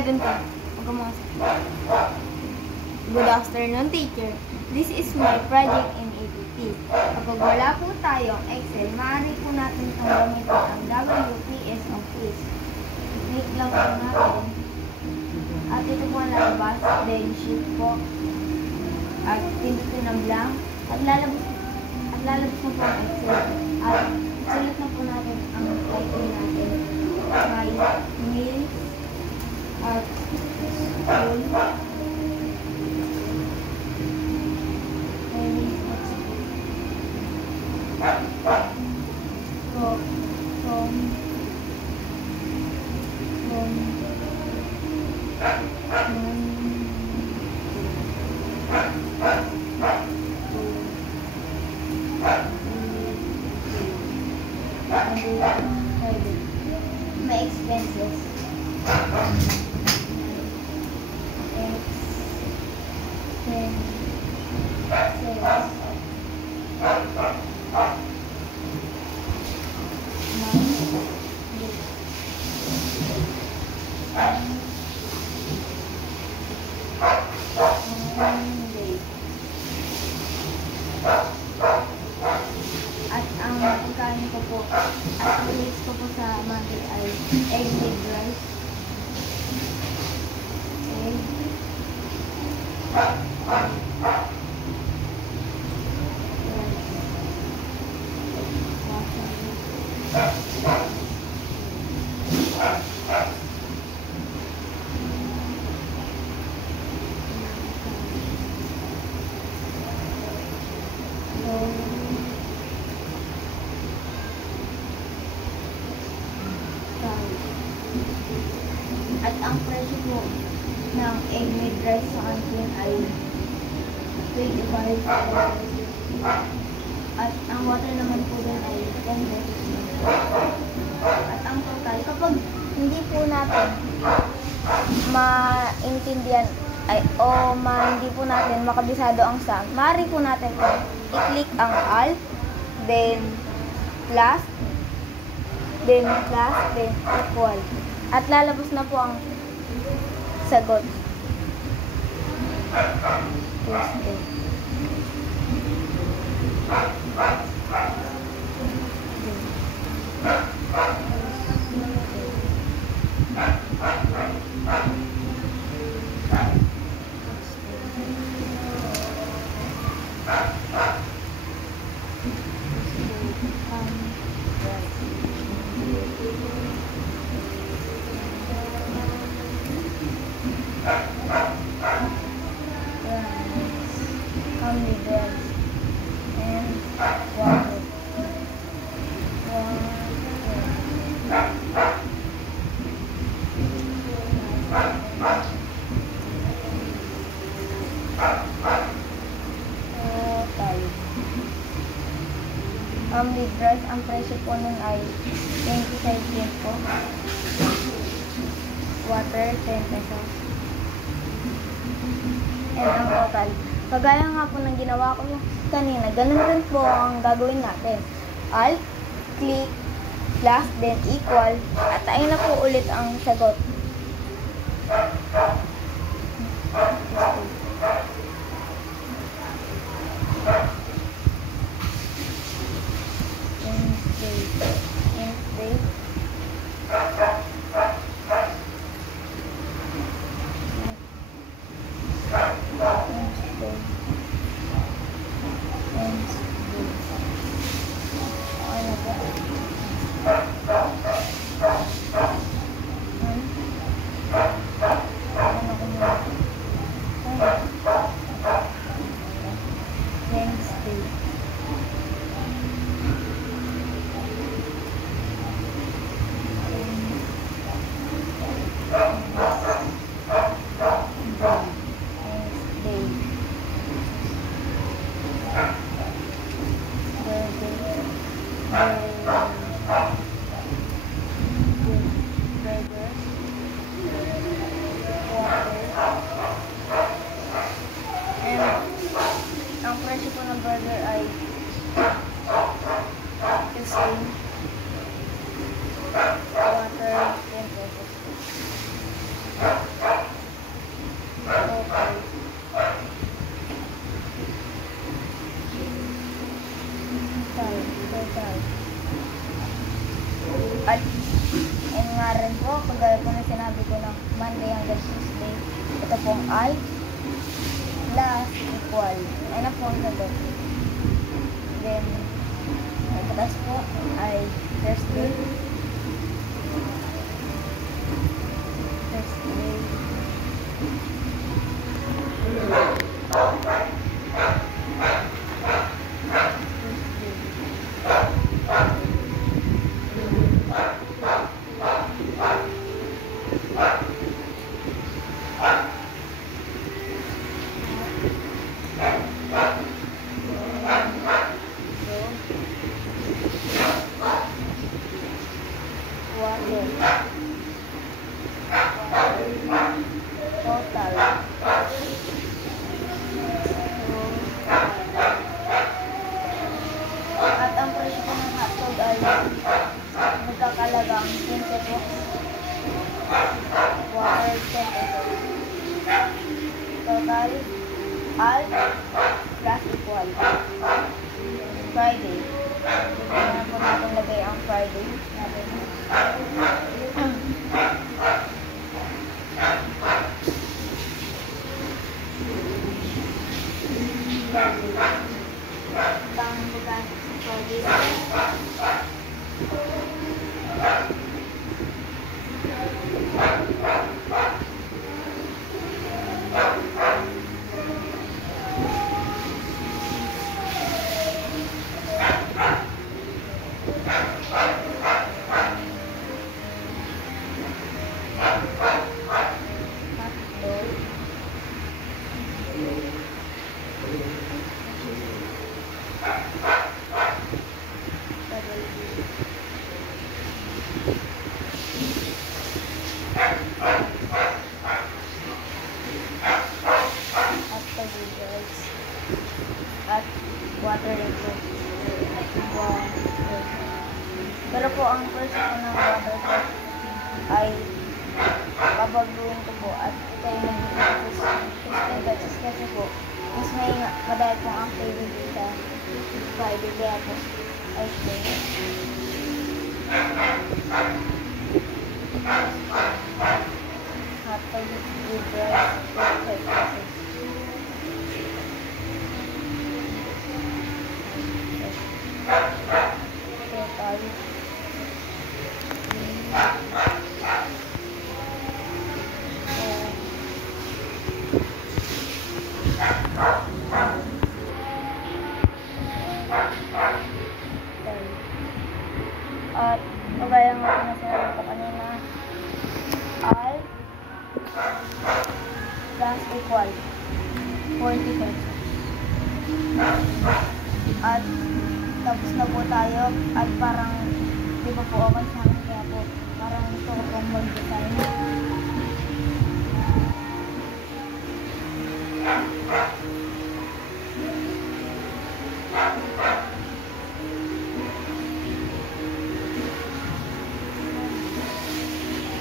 Good afternoon, teacher. This is my project in APT. Kapag wala po tayong Excel, maaari po natin itong gamitin ang WPS Office. Click lang po natin. At ito po ang lalabas, then sheet po. At pindutin ang blank. At lalabas na po ang Excel. At sulat na po natin ang title natin. My meals at school. My expenses. At ang pagkain ko po, at ang list ko po sa Monday ay egg with rice. At ang presyo po ng egg with rice sa kantin ay 25 pesos. At ang water naman po doon ay 10 pesos. At ang total, kapag hindi po natin maintindihan hindi po natin makabisado ang sum, maaari po natin po i-click ang alt, then plus, then equal. At lalabas na po ang sagot. And water. With rice, ang presyo po nun ay 25 yen po. Water, 10 pesos. And ang total, kagaya nga po ng ginawa ko kanina, ganun rin po ang gagawin natin. Alt, click, plus, then equal, at ayun na po ulit ang sagot. pong al plus equal. Ano po ang sagot? Then, pagkatas po ay Thursday. Total. At ang presyo po ng hotdog ay nagkakalagang 20 po. Water 10 pesos. Total al plus equal. Friday. Dito na po natin lagay ang Friday natin. Bukan Friday. At water ito. Pero po ang first po ng water po ay pabaguhin ko po at ito yung nag-15 pesos kasi po mas may madahil pong activity sa Friday kaya po ay stay. Hotdog with rice 5 pesos. At kagaya nga sinasabi ko kanina, al plus equal 40 pesos. At tapos na po tayo at parang di ba po okay sa akin kaya po parang gusto ko pong mag-design.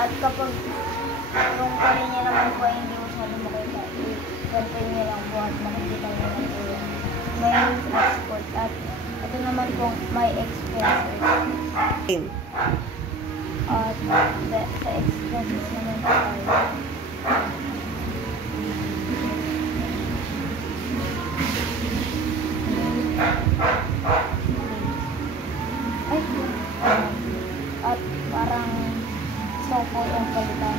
At kapag yung pari niya naman po ay hindi masyado makita, i-filter niya lang po at makikita niya lang po yan. May export at ito naman po may expenses. At sa expenses naman po tayo. At parang gusto po yung palitan.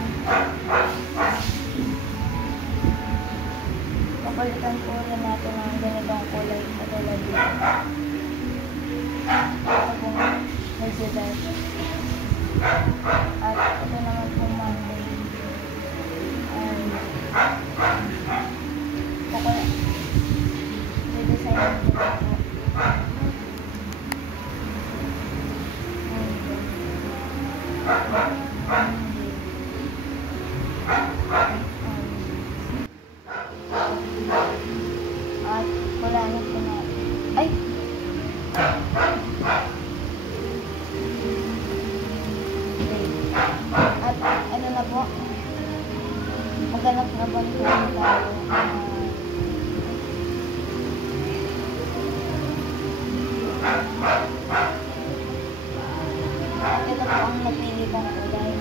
Kapalitan po rin natin ng ganitong kulay katulad dito. Ito po medyo dark. At ito naman po Monday. Design natin po. At wala na po na. Ay! At ano na po? Maghanap na ba po tayo? At ito po ang napili kong kulay.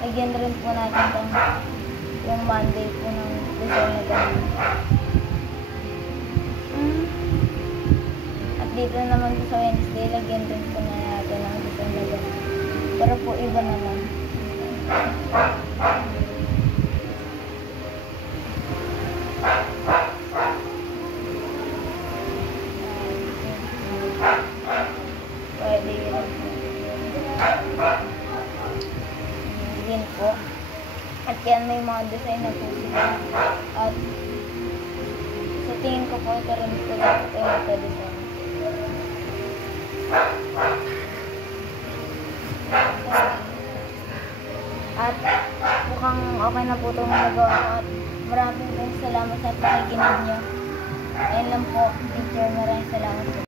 Lagyan rin po natin yung Monday po ng design na ganun. At dito naman po sa Wednesday, lagyan rin po na natin ang design na ganun. Pero po iba naman. Pwede yun. Yun po. At yan may mga design na po sila. At sa tingin ko po ito rin po dapat ay ito-design. At mukhang okay na po itong nagawa ko. At maraming salamat sa pakikinig nyo. Ayun lang po, teacher. Maraming salamat po.